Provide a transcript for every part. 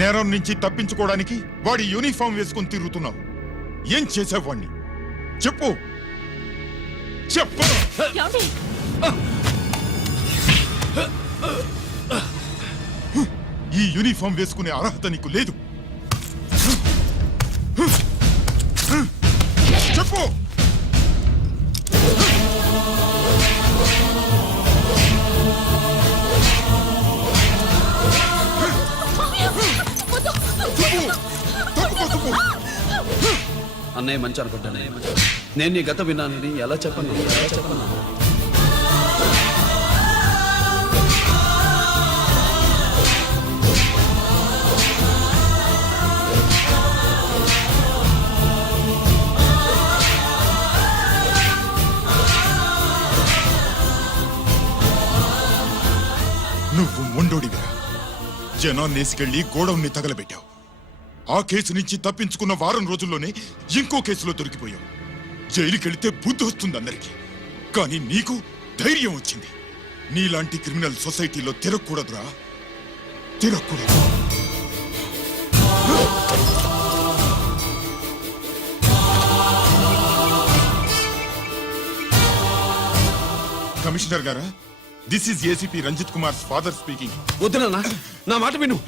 నేరం నుంచి తప్పించుకోవడానికి వాడి యూనిఫామ్ వేసుకుని తిరుగుతున్నావు. ఏం చేసావు వాణ్ణి? చెప్పు చెప్పు. ఈ యూనిఫామ్ వేసుకునే అర్హత నీకు లేదు. చెప్పు. అన్నయ్య మంచి అనుకుంటానే. నేను నీ గత విన్నానని ఎలా చెప్పను? నువ్వు మొండోడిగా జనాన్నేసుకెళ్లి గోడౌన్ని తగలబెట్టావు. ఆ కేసు నుంచి తప్పించుకున్న వారం రోజుల్లోనే ఇంకో కేసులో దొరికిపోయావు. జైలుకెళ్తే బుద్ధి వస్తుంది అందరికీ, కానీ నీకు ధైర్యం వచ్చింది. నీలాంటి క్రిమినల్ సొసైటీలో తిరగకూడదురా, తిరగకూడదు. కమిషనర్ గారా, this is ACP Ranjith Kumar father speaking. వద్దు నాన్న, నా మాట విను.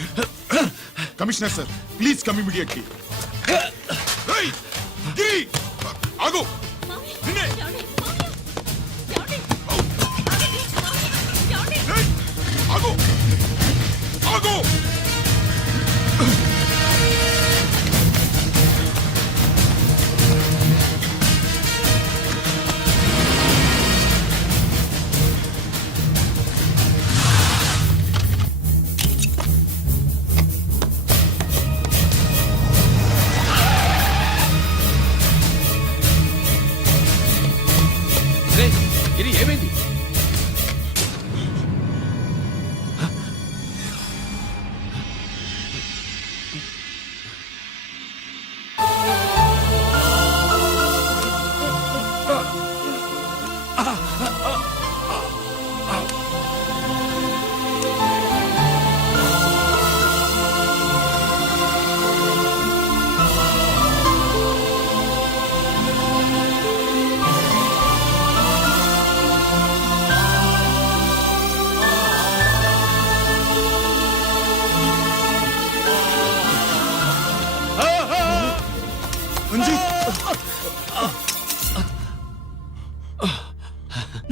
Commissioner sir, please come immediately. ఆగు. ఆగు. ఆగు. ఇది ఏమైంది?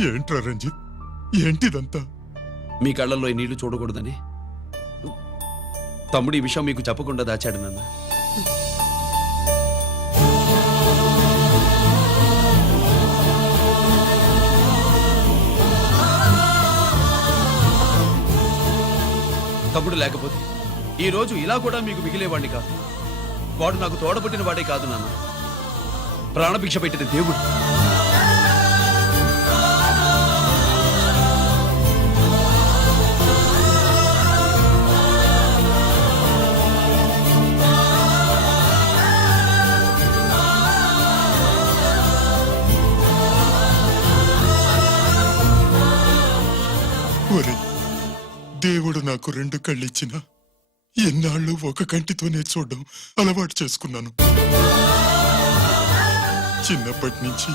ఏంట్రా రంజిత్, ఏంటిదంతా? మీ కళ్ళల్లో నీళ్లు చూడకూడదని తమ్ముడు ఈ విషయం మీకు చెప్పకుండా దాచాడు నాన్న. తమ్ముడు లేకపోతే ఈ రోజు ఇలా కూడా మీకు మిగిలేవాడిని కాదు. వాడు నాకు తోడబుట్టిన వాడే కాదు నాన్న, ప్రాణభిక్ష పెట్టిన దేవుడు. దేవుడు నాకు 2 కళ్ళిచ్చిన ఎన్నాళ్ళు ఒక కంటితోనే చూడడం అలవాటు చేసుకున్నాను. చిన్నప్పటి నుంచి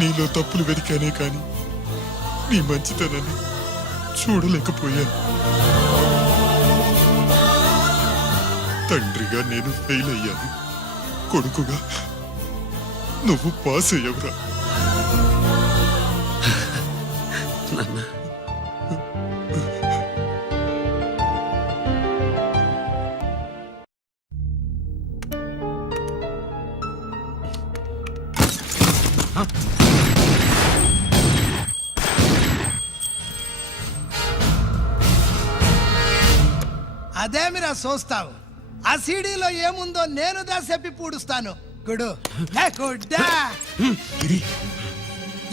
నీలో తప్పులు వెతికానే కాని నీ మంచితనాన్ని చూడలేకపోయాను. తండ్రిగా నేను ఫెయిల్ అయ్యాను, కొడుకుగా నువ్వు పాస్ అయ్యవురా. అదేమిరా చూస్తావు? ఆ సీడీలో ఏముందో నేను దా చెప్పి పూడుస్తాను. గుడు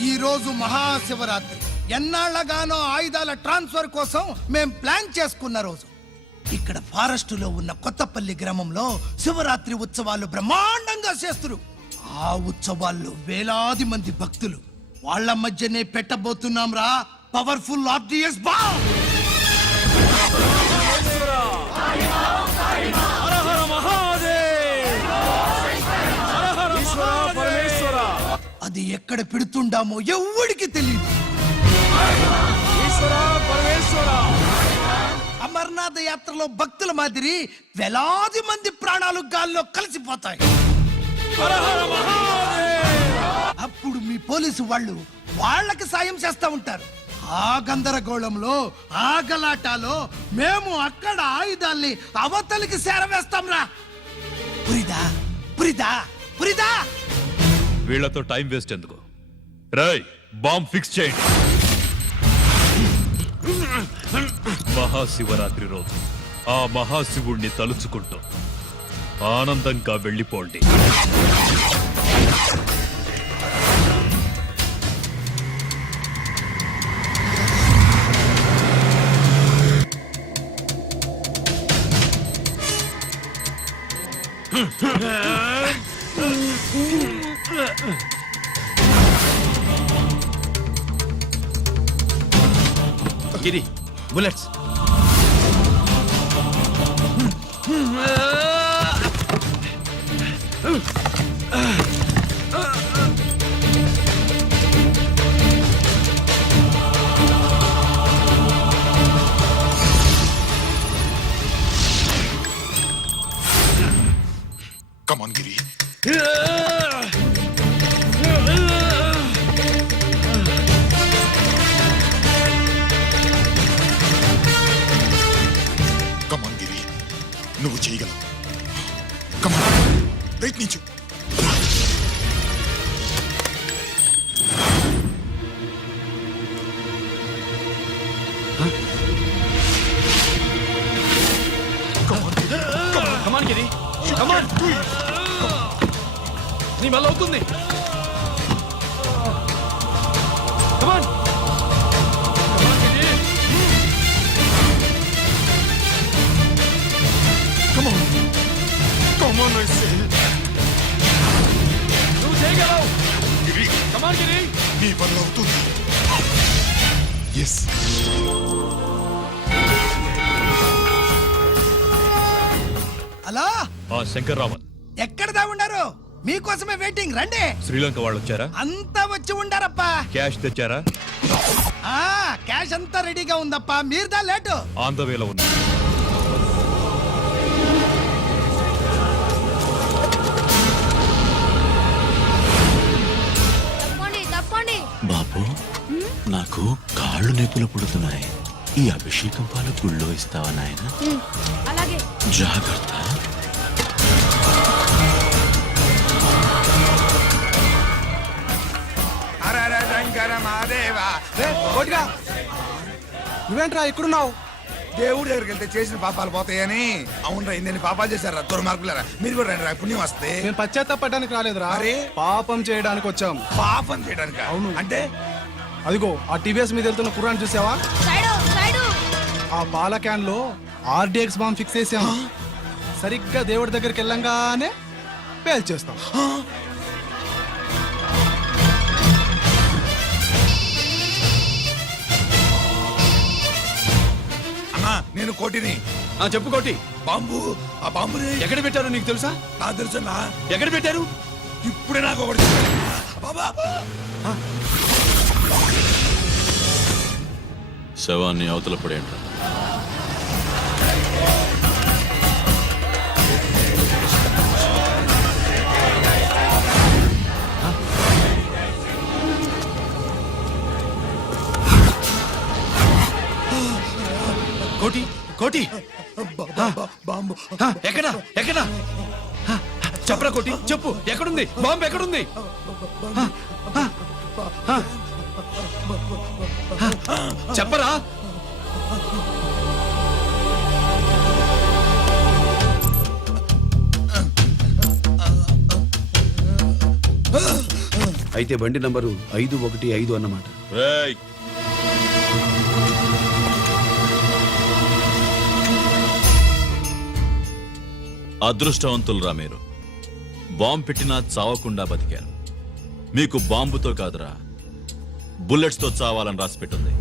ఈ రోజు మహాశివరాత్రి. ఎన్నాళ్లగానో ఆయుధాల ట్రాన్స్ఫర్ కోసం మేం ప్లాన్ చేసుకున్న రోజు. ఇక్కడ ఫారెస్టులో ఉన్న కొత్తపల్లి గ్రామంలో శివరాత్రి ఉత్సవాలు బ్రహ్మాండంగా చేస్తున్నారు. ఆ ఉత్సవాల్లో వేలాది మంది భక్తులు. వాళ్ళ మధ్యనే పెట్టబోతున్నాం రా పవర్ఫుల్ ఆర్డిఎస్ బాంబ్. అది ఎక్కడ పెడుతుండామో ఎవ్వడికి తెలియదు. అమర్నాథ్ యాత్రలో భక్తుల మాదిరి వేలాది మంది ప్రాణాలు గాల్లో కలిసిపోతాయి. అప్పుడు మీ పోలీసు వాళ్ళు వాళ్ళకి సాయం చేస్తా ఉంటారు. ఆ గందరగోళంలో ఆ గలాటాలో మేము అక్కడ ఆయుధాల్ని అవతలికి చేరవేస్తాం రా. పురిదా పురిదా పురిదా. వీళ్లతో టైం వేస్ట్ ఎందుకు? రై బాంబ్ ఫిక్స్ చేయండి. మహాశివరాత్రి రోజు ఆ మహాశివుణ్ణి తలుచుకుంటూ ఆనందంగా వెళ్ళిపోండి. గిరి, బుల్లెట్స్. కమాన్ గిరి. కమాన్ గిరి, నువ్వు చేయగలవు. కమాన్, ప్రయత్నించు. కమాన్ గిరి, కమాన్. నీ వల్ల అవుతుంది. కమాన్. కమాన్ కమాన్, ఐ సే. నువ్వు చేయగలవు. గిరి, కమాన్ గిరి. నీ వల్ల అవుతుంది. ఎస్. హలో, ఆ శంకర్రామన్ ఎక్కడ దాగుండారు? మీకోసమే వెయిటింగ్. రండి. శ్రీలంక వాళ్ళు వచ్చారా? అంతా వచ్చి ఉండారప్పా. క్యాష్ తెచ్చారా? ఆ క్యాష్ అంతా రెడీగా ఉందప్పా. మీరుదా లేటు. ఆన్ ద వేలో ఉంది. తప్పండి తప్పండి. బాబు, నాకు కాళ్ళు నొప్పులు పుడుతున్నాయి. ఈ అభిషేకం పాలు గుళ్ళో ఇస్తావా నాయన? అలాగే. జాగ్రత్త. నువ్వేంట్రా ఇక్కడున్నావు? దేవుడి దగ్గరికి వెళ్తే చేసిన పాపాలు పోతాయని. అవునరా, ఇన్ని పాపాలు చేశారా దుర్మార్గులారా. మీరు కూడా రండి రా, పుణ్యం వస్తే. నేను పశ్చాత్తాపడడానికి రాలేదురా, మరి? పాపం చేయడానికి వచ్చాం. పాపం చేయడానికి? అవును. అంటే అదిగో ఆ టీవీఎస్ మీద వెళ్తున్న కుర్రాన్ని చూసావా? Side side. ఆ పాల క్యాన్ లో ఆర్డిఎక్స్ బాంబ్ ఫిక్స్ చేసాం. సరిగ్గా దేవుడి దగ్గరికి వెళ్ళంగానే పేల్చేస్తాం. అన్నా, నేను కోటిని. చెప్పు కోటి. బాంబు, ఆ బాంబుని ఎక్కడ పెట్టారో నీకు తెలుసా? నాకు తెలుసన్నా. ఎక్కడ పెట్టారు? ఇప్పుడే నాకు ఒకటి చెప్పాడు. బాబా, శవాన్ని అవతల పడేయండి. కోటి, కోటి. బాంబు ఎక్కడ ఎక్కడ? చెప్పరా కోటి, చెప్పు. ఎక్కడుంది బాంబు? ఎక్కడుంది? చెప్పరా. అయితే బండి నంబరు 515 అన్నమాట. రేయ్, అదృష్టవంతులరా మీరు. బాంబు పెట్టినా చావకుండా బతికారు. మీకు బాంబుతో కాదురా, బుల్లెట్స్ తో చావాలని రాసి పెట్టింది.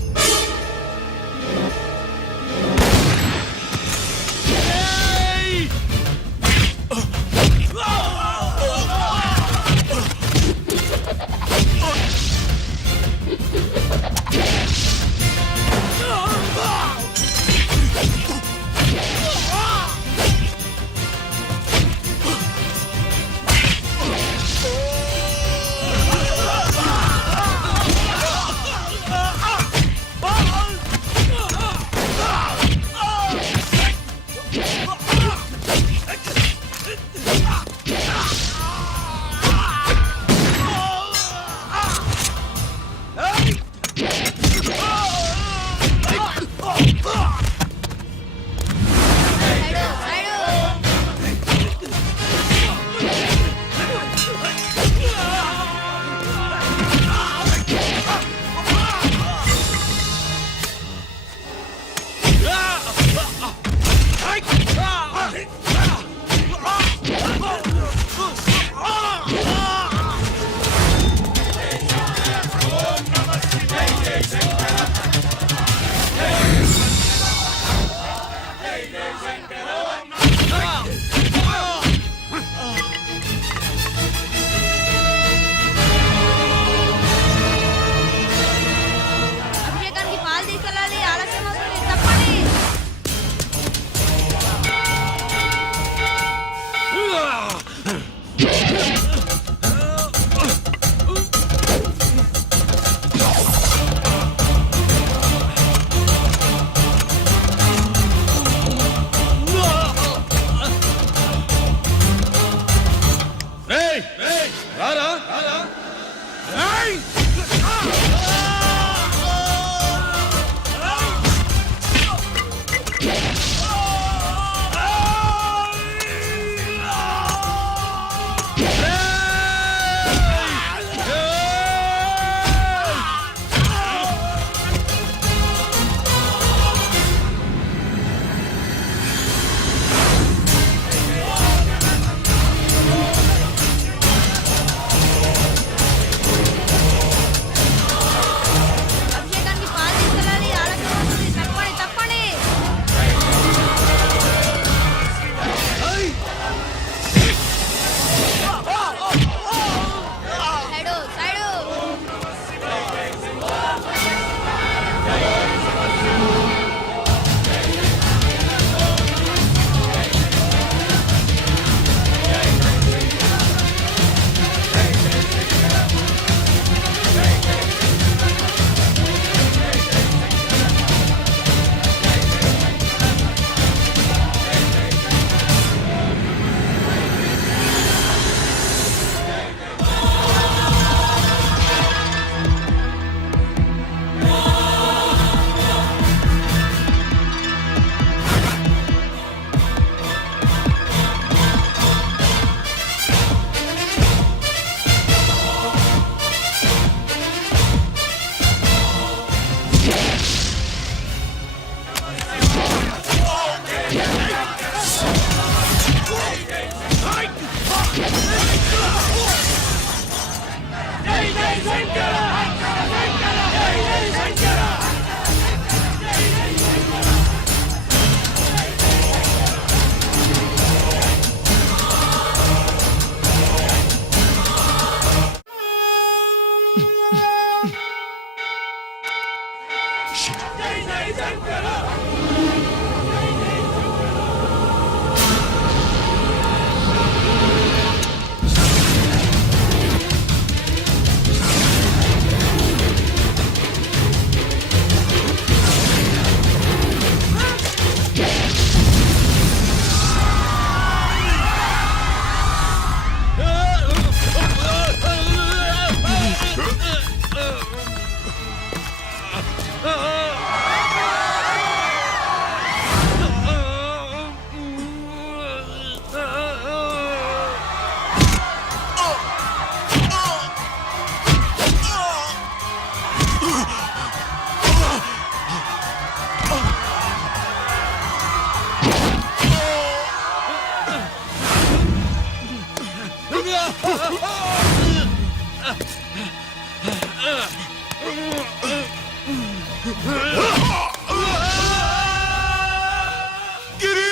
గిరి!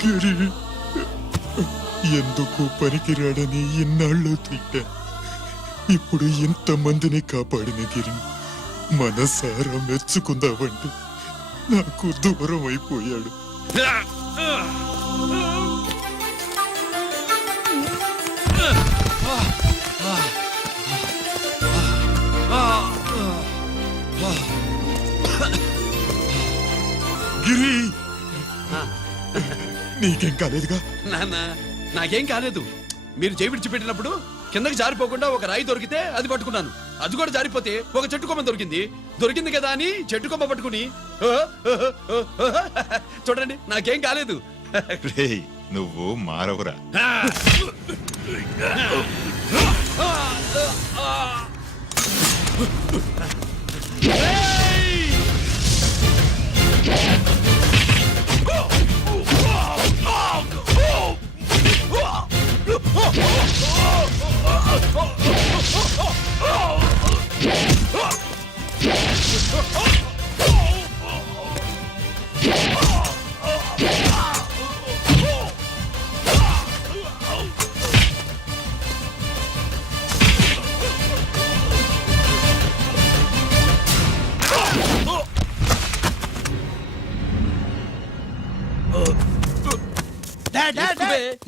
గిరి ఎందుకు పనికిరాడని ఇన్నాళ్ళు తిట్టా. ఇప్పుడు ఇంతమందిని కాపాడిన గిరి మనసారా మెచ్చుకుందామంటే నాకు దూరం అయిపోయాడు. గిరి నీకేం కాలేదుగా? నాన్న నాకేం కాలేదు. మీరు చేయి విడిచిపెట్టినప్పుడు కిందకి జారిపోకుండా ఒక రాయి దొరికితే అది పట్టుకున్నాను. అది కూడా జారిపోతే ఒక చెట్టు కొమ్మ దొరికింది కదా అని చెట్టు కొమ్మ పట్టుకుని చూడండి నాకేం కాలేదు. రేయ్, నువ్వు మారవురా.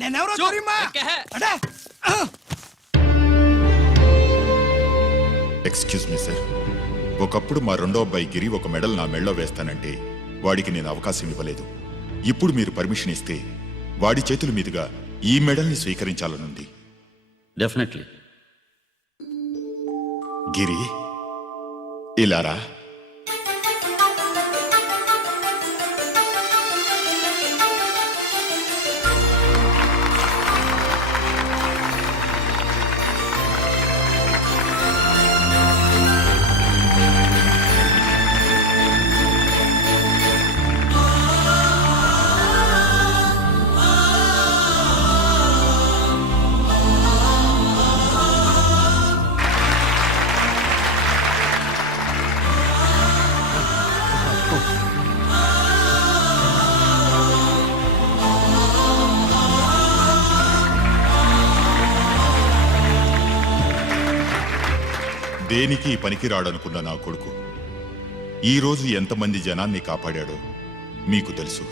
నేనెవరో తెలియమా? అడే! ఎక్స్క్యూజ్ మీ సార్, ఒకప్పుడు మా రెండో అబ్బాయి గిరి ఒక మెడల్ నా మెడలో వేస్తానంటే వాడికి నేను అవకాశం ఇవ్వలేదు. ఇప్పుడు మీరు పర్మిషన్ ఇస్తే వాడి చేతుల మీదుగా ఈ మెడల్ని స్వీకరించాలనుంది. డెఫినెట్లీ. గిరి ఇలారా. దేనికి పనికిరాడనుకున్న నా కొడుకు ఈ రోజు ఎంతమంది జనాన్ని కాపాడాడో మీకు తెలుసు.